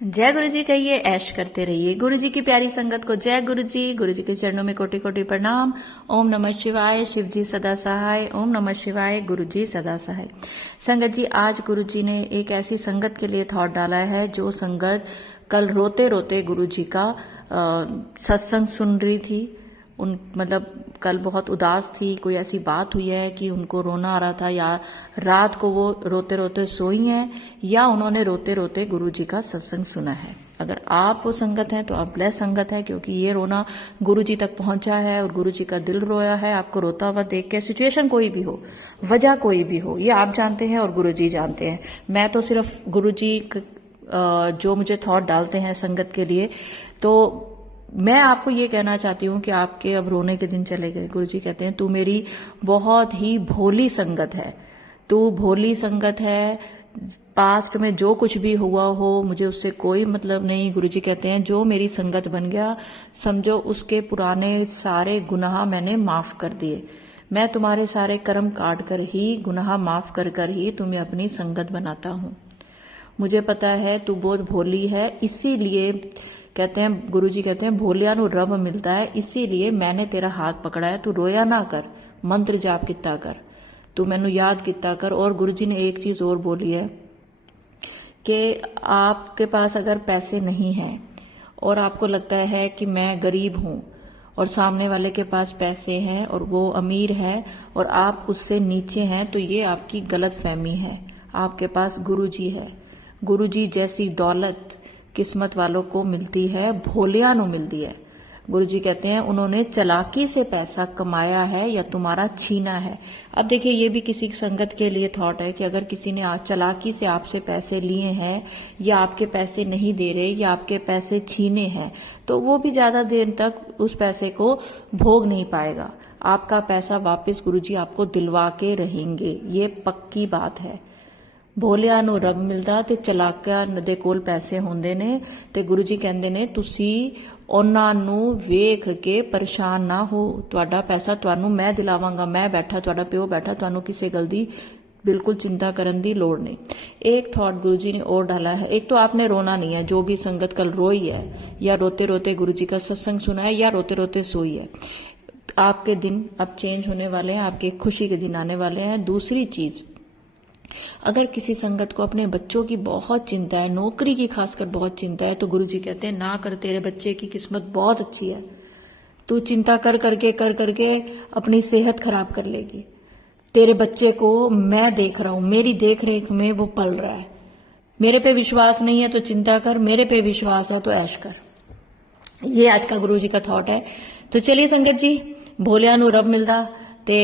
जय गुरु जी कहिए, ऐश करते रहिए। गुरु जी की प्यारी संगत को जय गुरु जी के चरणों में कोटि कोटि प्रणाम। ओम नमः शिवाय, शिव जी सदा सहाय। ओम नमः शिवाय, गुरु जी सदा सहाय। संगत जी, आज गुरु जी ने एक ऐसी संगत के लिए थॉट डाला है जो संगत कल रोते रोते गुरु जी का सत्संग सुन रही थी। मतलब कल बहुत उदास थी, कोई ऐसी बात हुई है कि उनको रोना आ रहा था, या रात को वो रोते रोते सोई हैं, या उन्होंने रोते रोते गुरु जी का सत्संग सुना है। अगर आप वो संगत हैं तो आप ब्लेस संगत है, क्योंकि ये रोना गुरु जी तक पहुंचा है और गुरु जी का दिल रोया है आपको रोता हुआ देख के। सिचुएशन कोई भी हो, वजह कोई भी हो, ये आप जानते हैं और गुरु जी जानते हैं। मैं तो सिर्फ गुरु जी जो मुझे थॉट डालते हैं संगत के लिए, तो मैं आपको ये कहना चाहती हूँ कि आपके अब रोने के दिन चले गए। गुरुजी कहते हैं तू मेरी बहुत ही भोली संगत है, तू भोली संगत है। पास्ट में जो कुछ भी हुआ हो मुझे उससे कोई मतलब नहीं। गुरुजी कहते हैं जो मेरी संगत बन गया, समझो उसके पुराने सारे गुनाह मैंने माफ कर दिए। मैं तुम्हारे सारे कर्म काट कर ही, गुनाह माफ कर कर ही तुम्हें अपनी संगत बनाता हूँ। मुझे पता है तू बहुत भोली है, इसीलिए कहते हैं गुरुजी कहते हैं भोलिया नु रब मिलता है, इसीलिए मैंने तेरा हाथ पकड़ा है। तू रोया ना कर, मंत्र जाप किता कर, तू मैनू याद किता कर। और गुरुजी ने एक चीज और बोली है कि आपके पास अगर पैसे नहीं हैं और आपको लगता है कि मैं गरीब हूं और सामने वाले के पास पैसे हैं और वो अमीर है और आप उससे नीचे हैं, तो ये आपकी गलत फहमी है। आपके पास गुरुजी है। गुरुजी जैसी दौलत किस्मत वालों को मिलती है, भोलिया नु मिलती है। गुरुजी कहते हैं उन्होंने चालाकी से पैसा कमाया है या तुम्हारा छीना है। अब देखिए, ये भी किसी संगत के लिए थॉट है कि अगर किसी ने चालाकी से आपसे पैसे लिए हैं या आपके पैसे नहीं दे रहे या आपके पैसे छीने हैं, तो वो भी ज्यादा देर तक उस पैसे को भोग नहीं पाएगा। आपका पैसा वापस गुरुजी आपको दिलवा के रहेंगे, ये पक्की बात है। भोलिया नु रब मिलदा ते चलाकिया दे कोल पैसे होंदे ने। ते गुरु जी कहंदे ने तुसी ਉਹਨਾਂ ਨੂੰ ਵੇਖ के परेशान ना हो, ਤੁਹਾਡਾ पैसा ਤੁਹਾਨੂੰ मैं दिलावांगा, मैं बैठा, ਤੁਹਾਡਾ ਪਿਓ बैठा, ਤੁਹਾਨੂੰ ਕਿਸੇ ਗੱਲ ਦੀ बिल्कुल चिंता करने की लोड़ नहीं। एक थॉट गुरुजी ने और डाला है। एक तो आपने रोना नहीं है, जो भी संगत कल रोई है या रोते रोते गुरुजी का सत्संग सुना है या रोते रोते सोई है, आपके दिन अब चेंज होने वाले हैं, आपके खुशी के दिन आने वाले हैं। दूसरी चीज, अगर किसी संगत को अपने बच्चों की बहुत चिंता है, नौकरी की खासकर बहुत चिंता है, तो गुरुजी कहते हैं ना कर, तेरे बच्चे की किस्मत बहुत अच्छी है। तू चिंता कर करके अपनी सेहत खराब कर लेगी। तेरे बच्चे को मैं देख रहा हूं, मेरी देख रेख में वो पल रहा है। मेरे पे विश्वास नहीं है तो चिंता कर, मेरे पे विश्वास है तो ऐश कर। ये आज का गुरुजी का थॉट है। तो चलिए संगत जी, भोलिया नु रब मिलदा ते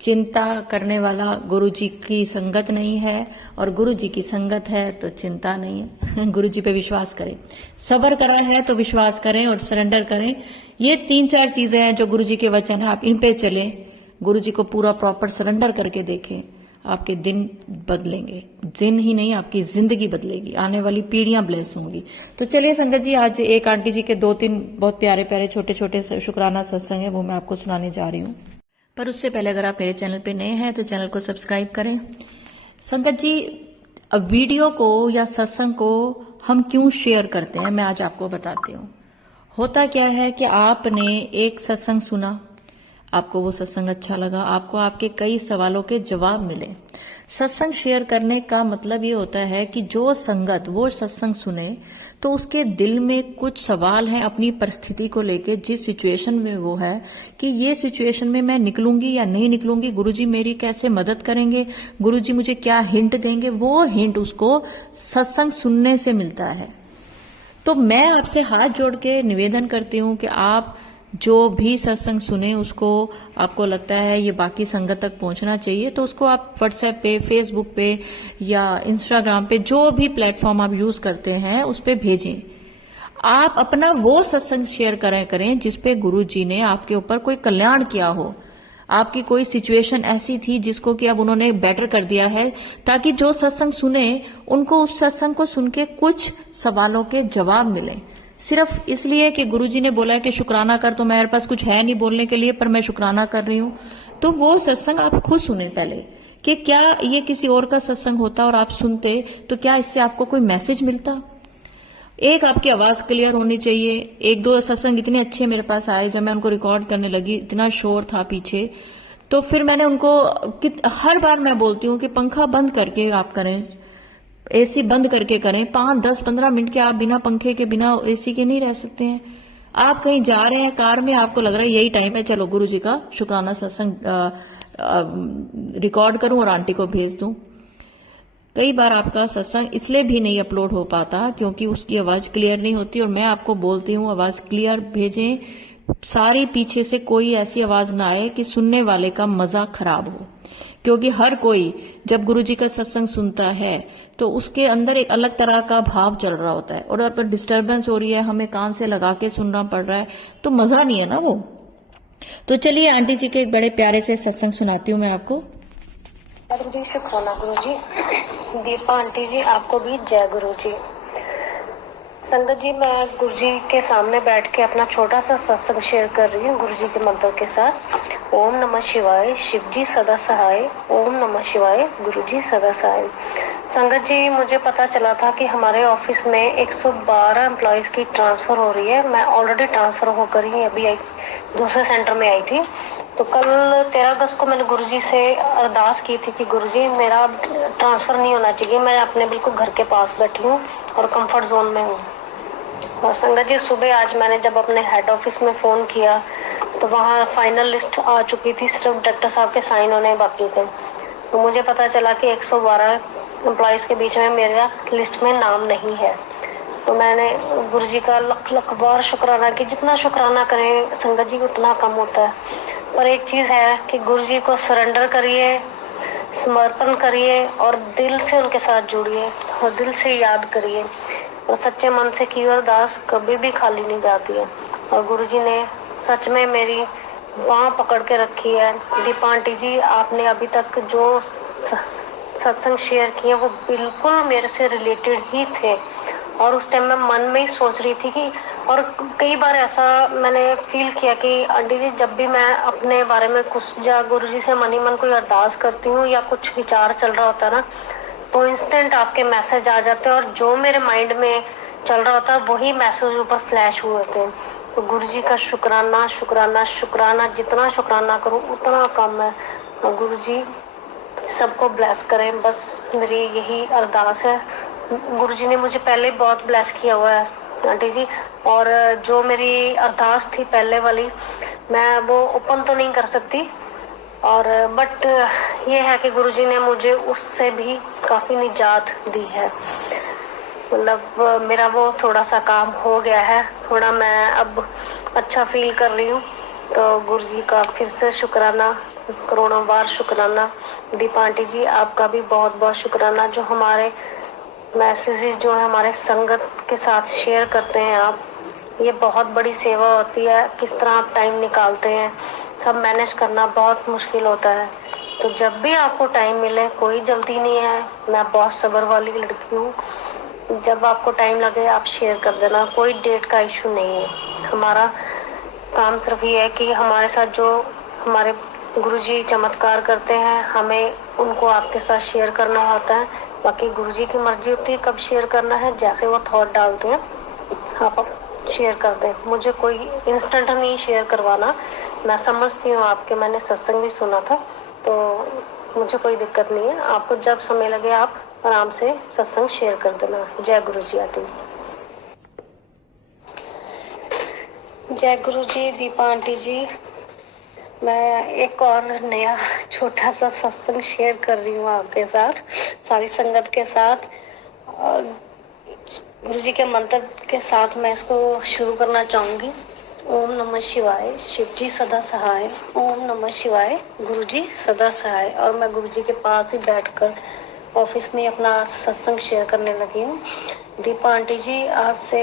चिंता करने वाला गुरु जी की संगत नहीं है, और गुरु जी की संगत है तो चिंता नहीं है। गुरु जी पे विश्वास करें, सब्र करा है तो विश्वास करें और सरेंडर करें। ये 3-4 चीजें हैं जो गुरु जी के वचन है, आप इन पे चलें, गुरु जी को पूरा प्रॉपर सरेंडर करके देखें, आपके दिन बदलेंगे। दिन ही नहीं, आपकी जिंदगी बदलेगी, आने वाली पीढ़ियां ब्लेस होंगी। तो चलिए संगत जी, आज एक आंटी जी के 2-3 बहुत प्यारे प्यारे छोटे छोटे शुक्राना सत्संग है, वो मैं आपको सुनाने जा रही हूँ। पर उससे पहले अगर आप मेरे चैनल पे नए हैं तो चैनल को सब्सक्राइब करें। संगत जी, अब वीडियो को या सत्संग को हम क्यों शेयर करते हैं, मैं आज आपको बताती हूँ। होता क्या है कि आपने एक सत्संग सुना, आपको वो सत्संग अच्छा लगा, आपको आपके कई सवालों के जवाब मिले। सत्संग शेयर करने का मतलब ये होता है कि जो संगत वो सत्संग सुने तो उसके दिल में कुछ सवाल हैं अपनी परिस्थिति को लेके, जिस सिचुएशन में वो है, कि ये सिचुएशन में मैं निकलूंगी या नहीं निकलूंगी, गुरुजी मेरी कैसे मदद करेंगे, गुरुजी मुझे क्या हिंट देंगे। वो हिंट उसको सत्संग सुनने से मिलता है। तो मैं आपसे हाथ जोड़ के निवेदन करती हूँ कि आप जो भी सत्संग सुने, उसको आपको लगता है ये बाकी संगत तक पहुंचना चाहिए, तो उसको आप व्हाट्सएप पे, फेसबुक पे या इंस्टाग्राम पे, जो भी प्लेटफॉर्म आप यूज करते हैं, उस पे भेजें। आप अपना वो सत्संग शेयर करें जिसपे गुरु जी ने आपके ऊपर कोई कल्याण किया हो, आपकी कोई सिचुएशन ऐसी थी जिसको कि अब उन्होंने बेटर कर दिया है, ताकि जो सत्संग सुने उनको उस सत्संग को सुन के कुछ सवालों के जवाब मिले। सिर्फ इसलिए कि गुरुजी ने बोला है कि शुक्राना कर, तो मेरे पास कुछ है नहीं बोलने के लिए, पर मैं शुक्राना कर रही हूं। तो वो सत्संग आप खुद सुने पहले, कि क्या ये किसी और का सत्संग होता और आप सुनते तो क्या इससे आपको कोई मैसेज मिलता। एक आपकी आवाज क्लियर होनी चाहिए। एक दो सत्संग इतने अच्छे मेरे पास आए, जब मैं उनको रिकॉर्ड करने लगी इतना शोर था पीछे, तो फिर मैंने उनको हर बार मैं बोलती हूँ कि पंखा बंद करके आप करें, एसी बंद करके करें। 5, 10, 15 मिनट के आप बिना पंखे के बिना एसी के नहीं रह सकते हैं। आप कहीं जा रहे हैं कार में, आपको लग रहा है यही टाइम है, चलो गुरु जी का शुक्राना सत्संग रिकॉर्ड करूं और आंटी को भेज दूं। कई बार आपका सत्संग इसलिए भी नहीं अपलोड हो पाता क्योंकि उसकी आवाज क्लियर नहीं होती, और मैं आपको बोलती हूँ आवाज क्लियर भेजें, सारी पीछे से कोई ऐसी आवाज ना आए कि सुनने वाले का मजा खराब हो। क्योंकि हर कोई जब गुरु जी का सत्संग सुनता है तो उसके अंदर एक अलग तरह का भाव चल रहा होता है, और अगर डिस्टरबेंस हो रही है, हमें कान से लगा के सुनना पड़ रहा है, तो मजा नहीं है ना वो। तो चलिए आंटी जी के एक बड़े प्यारे से सत्संग सुनाती हूँ मैं आपको। गुरु जी शुक्राना गुरु जी। दीपा आंटी जी आपको भी जय गुरु जी। संगत जी, मैं गुरु जी के सामने बैठ के अपना छोटा सा सत्संग शेयर कर रही हूँ गुरु जी के मंत्र के साथ। ओम नमः शिवाय, शिव जी सदा सहाय। ओम नमः शिवाय, गुरु जी सदा सहाय। संगत जी, मुझे पता चला था कि हमारे ऑफिस में 112 एम्प्लॉयज की ट्रांसफर हो रही है। मैं ऑलरेडी ट्रांसफर होकर ही अभी दूसरे सेंटर में आई थी। तो कल 13 अगस्त को मैंने गुरुजी से अरदास की थी कि गुरुजी मेरा ट्रांसफर नहीं होना चाहिए, मैं अपने बिल्कुल घर के पास बैठी हूँ और कंफर्ट जोन में हूँ। और संगत जी, सुबह आज मैंने जब अपने हेड ऑफिस में फोन किया तो वहाँ फाइनल लिस्ट आ चुकी थी, सिर्फ डायरेक्टर साहब के साइन होने बाकी थे। तो मुझे पता चला कि 112 एम्प्लॉयज के बीच में मेरा लिस्ट में नाम नहीं है। तो मैंने गुरुजी का लख लख बार शुक्राना कि जितना शुक्राना करें संगत जी उतना कम होता है। पर एक चीज है कि गुरुजी को सरेंडर करिए, समर्पण करिए और दिल से उनके साथ जुड़िए और दिल से याद करिए, और सच्चे मन से की अरदास कभी भी खाली नहीं जाती है। और गुरुजी ने सच में मेरी बाँह पकड़ के रखी है। दीपा आंटी जी, आपने अभी तक जो सत्संग शेयर किए वो बिल्कुल मेरे से रिलेटेड ही थे, और उस टाइम मैं मन में ही सोच रही थी कि, और कई बार ऐसा मैंने फील किया कि आंटी जी जब भी मैं अपने बारे में कुछ या गुरु जी से मन ही मन कोई अरदास करती हूँ या कुछ विचार चल रहा होता है ना, तो इंस्टेंट आपके मैसेज आ जाते हैं, और जो मेरे माइंड में चल रहा होता है वही मैसेज ऊपर फ्लैश हुए होते हैं। तो गुरु जी का शुक्राना शुक्राना शुक्राना, जितना शुक्राना करूँ उतना कम है। और गुरु जी सबको ब्लेस करें, बस मेरी यही अरदास है। गुरुजी ने मुझे पहले बहुत ब्लेस किया हुआ है आंटी जी, और जो मेरी अरदास थी पहले वाली मैं वो ओपन तो नहीं कर सकती, और बट ये है कि गुरुजी ने मुझे उससे भी काफी निजात दी है। मतलब मेरा वो थोड़ा सा काम हो गया है, थोड़ा मैं अब अच्छा फील कर रही हूँ। तो गुरुजी का फिर से शुक्राना, करोड़ों बार शुक्राना। दीपा आंटी जी आपका भी बहुत बहुत शुक्राना, जो हमारे मैसेजेस जो है हमारे संगत के साथ शेयर करते हैं आप, ये बहुत बड़ी सेवा होती है। किस तरह आप टाइम निकालते हैं, सब मैनेज करना बहुत मुश्किल होता है। तो जब भी आपको टाइम मिले, कोई जल्दी नहीं है, मैं बहुत सब्र वाली लड़की हूँ, जब आपको टाइम लगे आप शेयर कर देना, कोई डेट का इशू नहीं है। हमारा काम सिर्फ ये है कि हमारे साथ जो हमारे गुरुजी चमत्कार करते हैं, हमें उनको आपके साथ शेयर करना होता है। बाकी गुरुजी की मर्जी होती है कब शेयर करना है, जैसे वो थॉट डालते हैं आप शेयर कर दें। मुझे कोई इंस्टेंट नहीं शेयर करवाना, मैं समझती हूँ आपके, मैंने सत्संग भी सुना था, तो मुझे कोई दिक्कत नहीं है। आपको जब समय लगे आप आराम से सत्संग शेयर कर देना। जय गुरु जी आंटी जी। जय गुरु जी दीपा आंटी जी, मैं एक और नया छोटा सा सत्संग शेयर कर रही हूँ आपके साथ, सारी संगत के साथ। गुरु जी के मंत्र के साथ मैं इसको शुरू करना चाहूंगी। ओम नमः शिवाय, शिव जी सदा सहाय। ओम नमः शिवाय, गुरु जी सदा सहाय। और मैं गुरु जी के पास ही बैठकर ऑफिस में अपना सत्संग शेयर करने लगी हूँ। दीपा आंटी जी, आज से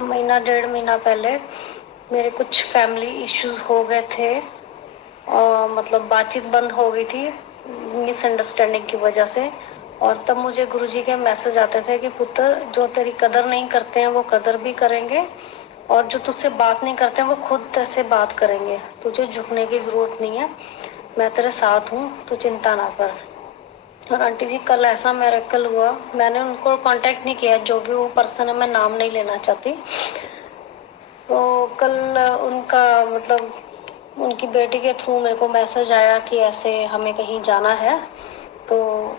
महीना 1.5 महीना पहले मेरे कुछ फैमिली इश्यूज हो गए थे, मतलब बातचीत बंद हो गई थी मिसअंडरस्टैंडिंग की वजह से। और तब मुझे गुरुजी के मैसेज आते थे कि पुत्र, जो तेरी कदर नहीं करते हैं वो कदर भी करेंगे, और जो तुझसे बात नहीं करते हैं वो खुद तेरे से बात करेंगे। तुझे झुकने की जरूरत नहीं है, मैं तेरे साथ हूँ, तू चिंता ना कर। और आंटी जी कल ऐसा मिरेकल हुआ, मैंने उनको कांटेक्ट नहीं किया, जो भी वो पर्सन है, मैं नाम नहीं लेना चाहती। तो कल उनका मतलब उनकी बेटी के थ्रू मेरे को मैसेज आया कि ऐसे हमें कहीं जाना है, तो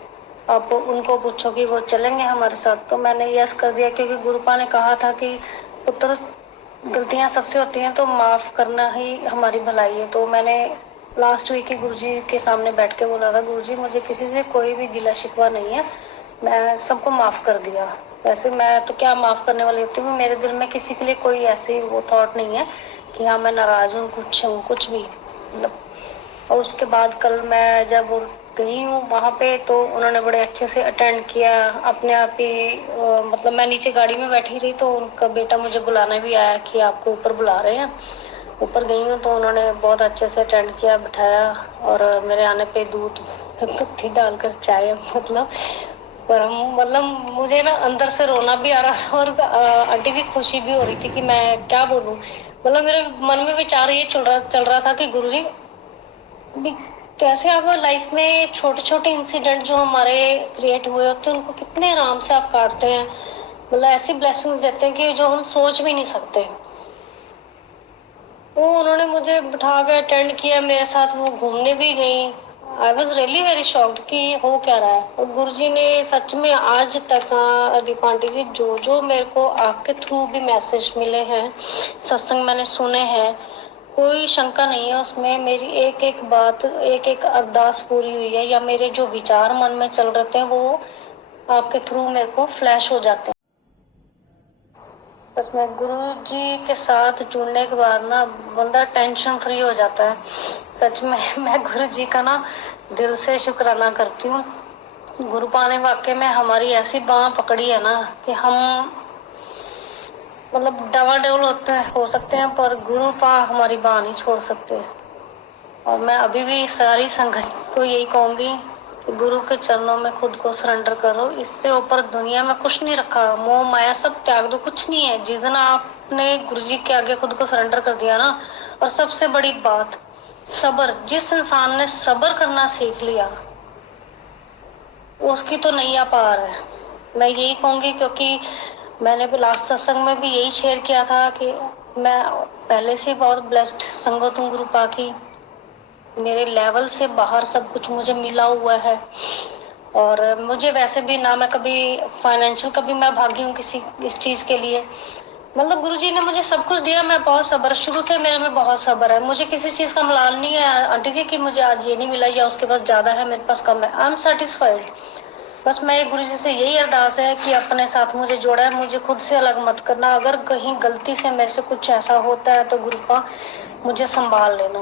आप उनको पूछो कि वो चलेंगे हमारे साथ। तो मैंने यस कर दिया, क्योंकि गुरुपा ने कहा था कि पुत्र गलतियां सबसे होती हैं, तो माफ करना ही हमारी भलाई है। तो मैंने लास्ट वीक ही गुरुजी के सामने बैठ के बोला था, गुरुजी मुझे किसी से कोई भी गिला शिकवा नहीं है, मैं सबको माफ कर दिया। वैसे मैं तो क्या माफ करने वाली होती हूँ, मेरे दिल में किसी के लिए कोई ऐसी वो थॉट नहीं है कि हाँ मैं नाराज हूँ, कुछ भी मतलब। और उसके बाद कल मैं जब गई हूँ वहां पे, तो उन्होंने बड़े अच्छे से अटेंड किया अपने आप ही। मतलब मैं नीचे गाड़ी में बैठी रही, तो उनका बेटा मुझे बुलाने भी आया कि आपको ऊपर बुला रहे हैं। ऊपर गई हूँ तो उन्होंने बहुत अच्छे से अटेंड किया, बिठाया, और मेरे आने पे दूध पत्ती डालकर चाय, पर मतलब मुझे ना अंदर से रोना भी आ रहा था, और आंटी जी खुशी भी हो रही थी कि मैं क्या बोलूं। मतलब मेरे मन में विचार ये चल रहा था कि गुरुजी कैसे आप लाइफ में छोटे छोटे इंसिडेंट जो हमारे क्रिएट हुए होते हैं, उनको कितने आराम से आप काटते हैं। मतलब ऐसी ब्लेसिंग्स देते हैं कि जो हम सोच भी नहीं सकते। वो उन्होंने मुझे बिठा के अटेंड किया, मेरे साथ वो घूमने भी गई। I was really very shocked कि हो क्या रहा है। और गुरुजी ने सच में आज तक दीपा आंटी जी जो मेरे को आपके थ्रू भी मैसेज मिले हैं, सत्संग मैंने सुने हैं, कोई शंका नहीं है उसमें। मेरी एक एक बात, एक एक अरदास पूरी हुई है, या मेरे जो विचार मन में चल रहे थे वो आपके थ्रू मेरे को फ्लैश हो जाते हैं। बस मैं गुरु जी के साथ जुड़ने के बाद ना बंदा टेंशन फ्री हो जाता है। सच में मैं गुरु जी का ना दिल से शुक्राना करती हूँ। गुरुपा ने वाकई में हमारी ऐसी बाह पकड़ी है ना कि हम मतलब डवाडोल हो सकते हैं, पर गुरुपा हमारी बाह नहीं छोड़ सकते। और मैं अभी भी सारी संगत को यही कहूंगी कि गुरु के चरणों में खुद को सरेंडर करो। इससे ऊपर दुनिया में कुछ नहीं रखा, मोह माया सब त्याग दो, कुछ नहीं है। जिस दिन आपने गुरु जी के आगे खुद को सरेंडर कर दिया ना, और सबसे बड़ी बात सब्र, जिस इंसान ने सब्र करना सीख लिया उसकी तो नैया पार है, मैं यही कहूंगी। क्योंकि मैंने भी लास्ट सत्संग में भी यही शेयर किया था कि मैं पहले से बहुत ब्लेस्ड संगत हूँ गुरुपा की, मेरे लेवल से बाहर सब कुछ मुझे मिला हुआ है। और मुझे वैसे भी ना मैं कभी फाइनेंशियल कभी मैं भागी हूँ किसी इस चीज के लिए। मतलब गुरुजी ने मुझे सब कुछ दिया, मैं बहुत सब्र, शुरू से मेरे में बहुत सब्र है। मुझे किसी चीज का मलाल नहीं है आंटी जी कि मुझे आज ये नहीं मिला या उसके पास ज्यादा है मेरे पास कम है। I am satisfied. बस मैं गुरु जी से यही अरदास है कि अपने साथ मुझे जोड़ा है, मुझे खुद से अलग मत करना। अगर कहीं गलती से मेरे से कुछ ऐसा होता है तो गुरुपा मुझे संभाल लेना।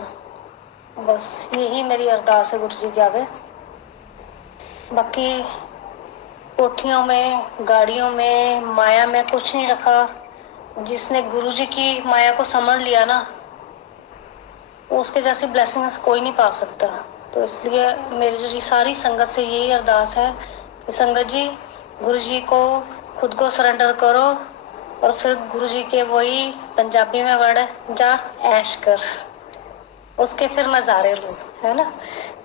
बस यही मेरी अरदास है गुरु जी के आगे। बाकी कोठियों में, गाड़ियों में, माया में कुछ नहीं रखा। जिसने गुरु जी की माया को समझ लिया ना, उसके जैसी ब्लेसिंग्स कोई नहीं पा सकता। तो इसलिए मेरी सारी संगत से यही अरदास है कि संगत जी गुरु जी को खुद को सरेंडर करो, और फिर गुरु जी के वही पंजाबी में वर्ड है, जा ऐश कर, उसके फिर नजारे लो, है ना।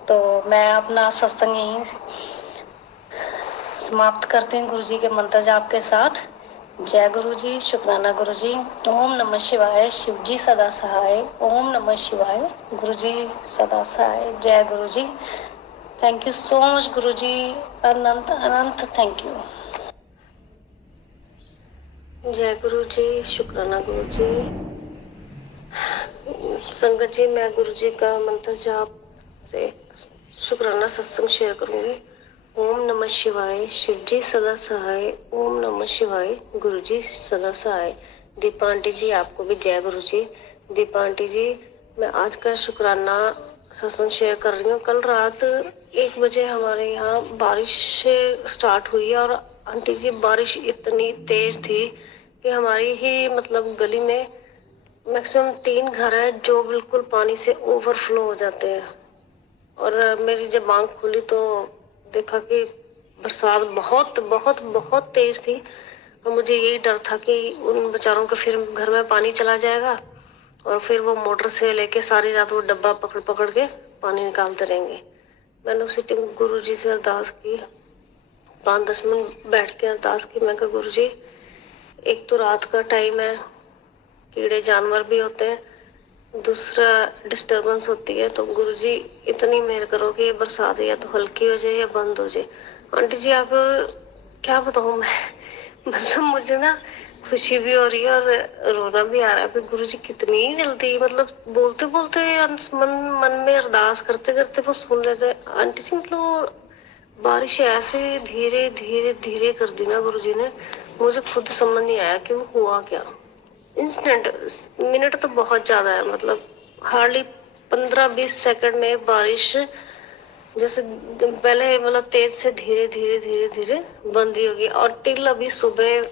तो मैं अपना सत्संग यहीं समाप्त करती हूँ गुरु जी के मंत्र जाप के साथ। जय गुरु जी, शुक्राना गुरु जी। ओम नमः शिवाय, शिव जी सदा सहाय। ओम नमः शिवाय, गुरु जी सदा सहाय। जय गुरु जी। Thank you so much Guru ji, Anant Anant thank you. जय गुरु जी, शुक्राना गुरु जी। संगत जी मैं गुरु जी का मंत्र जाप से शुक्राना सत्संग शेयर करूंगी। ओम नमः शिवाय, शिव जी सदा सहाय। ओम नमः शिवाय, गुरु जी सदा सहाय। दीपा आंटी जी आपको भी जय गुरु जी। दीपा आंटी जी मैं आज का शुक्राना सत्संग शेयर कर रही हूँ। कल रात 1 बजे हमारे यहाँ बारिश स्टार्ट हुई, और आंटी जी बारिश इतनी तेज थी कि हमारी ही मतलब गली में मैक्सिमम 3 घर है जो बिल्कुल पानी से ओवरफ्लो हो जाते हैं। और मेरी जब आंख खुली तो देखा कि बरसात बहुत बहुत बहुत तेज थी, और मुझे यही डर था कि उन बेचारों के फिर घर में पानी चला जाएगा, और फिर वो मोटर से लेके सारी रात वो डब्बा पकड़ पकड़ के पानी निकालते रहेंगे। मैंने उसी टाइम गुरु जी से अरदास की, 5-10 मिनट बैठ के अरदास की। मैं कहा गुरु जी, एक तो रात का टाइम है, कीड़े जानवर भी होते हैं, दूसरा डिस्टरबेंस होती है, तो गुरुजी इतनी मेहर करो कि ये बरसात या तो हल्की हो जाए या बंद हो जाए। आंटी जी आप क्या बताऊं मैं मतलब मुझे ना खुशी भी हो रही है और रोना भी आ रहा है कि गुरुजी कितनी जल्दी, मतलब बोलते बोलते मन में अरदास करते करते वो सुन लेते। आंटी जी मतलब बारिश ऐसे धीरे धीरे धीरे कर दी ना गुरुजी ने, मुझे खुद समझ नहीं आया कि वो हुआ क्या। इंस्टेंट, मिनट तो बहुत ज्यादा है, मतलब हार्डली 15-20 सेकंड में बारिश जैसे पहले मतलब तेज से धीरे धीरे धीरे धीरे बंद ही होगी। और टिल अभी सुबह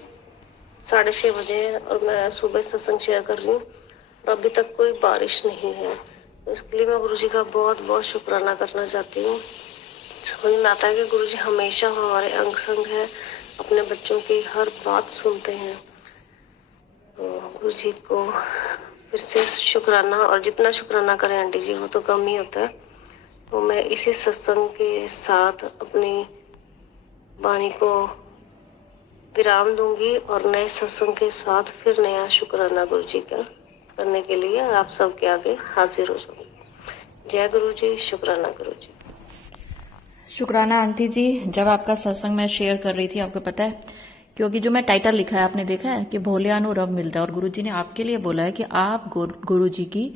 6:30 बजे है और मैं सुबह सत्संग शेयर कर रही हूँ और अभी तक कोई बारिश नहीं है। तो इसके लिए मैं गुरुजी का बहुत बहुत शुक्राना करना चाहती हूँ। समझ में आता है कि गुरुजी हमेशा हमारे अंग संग है, अपने बच्चों की हर बात सुनते हैं। गुरु जी को फिर से शुक्राना, और जितना शुक्राना करें आंटी जी वो तो कम ही होता है। तो मैं इसी सत्संग के साथ अपनी वाणी को विराम दूंगी और नए सत्संग के साथ फिर नया शुक्राना गुरु जी का करने के लिए आप सबके आगे हाजिर हो जाऊंगी। जय गुरु जी, शुक्राना गुरु जी। शुक्राना आंटी जी। जब आपका सत्संग मैं शेयर कर रही थी, आपको पता है, क्योंकि जो मैं टाइटल लिखा है आपने देखा है कि भोलिया नु रब मिलता है, और गुरुजी ने आपके लिए बोला है कि आप गुरुजी की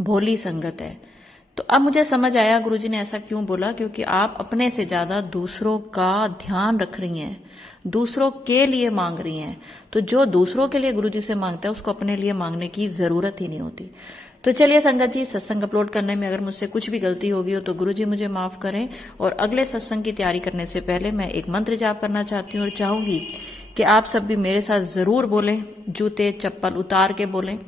भोली संगत है। तो अब मुझे समझ आया गुरुजी ने ऐसा क्यों बोला, क्योंकि आप अपने से ज्यादा दूसरों का ध्यान रख रही हैं, दूसरों के लिए मांग रही हैं। तो जो दूसरों के लिए गुरुजी से मांगता है उसको अपने लिए मांगने की जरूरत ही नहीं होती। तो चलिए संगत जी, सत्संग अपलोड करने में अगर मुझसे कुछ भी गलती होगी हो तो गुरुजी मुझे माफ करें। और अगले सत्संग की तैयारी करने से पहले मैं एक मंत्र जाप करना चाहती हूँ और चाहूंगी कि आप सब भी मेरे साथ जरूर बोलें, जूते चप्पल उतार के बोलें।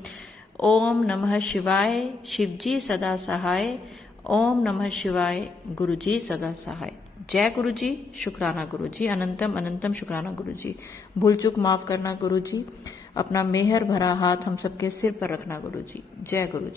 ओम नमः शिवाय, शिवजी सदा सहाय। ओम नमः शिवाय, गुरुजी सदा सहाय। जय गुरुजी, शुक्राना गुरुजी, अनंतम अनंतम शुक्राना गुरुजी। भूल चूक माफ करना गुरुजी, अपना मेहर भरा हाथ हम सबके सिर पर रखना गुरुजी। जय गुरुजी।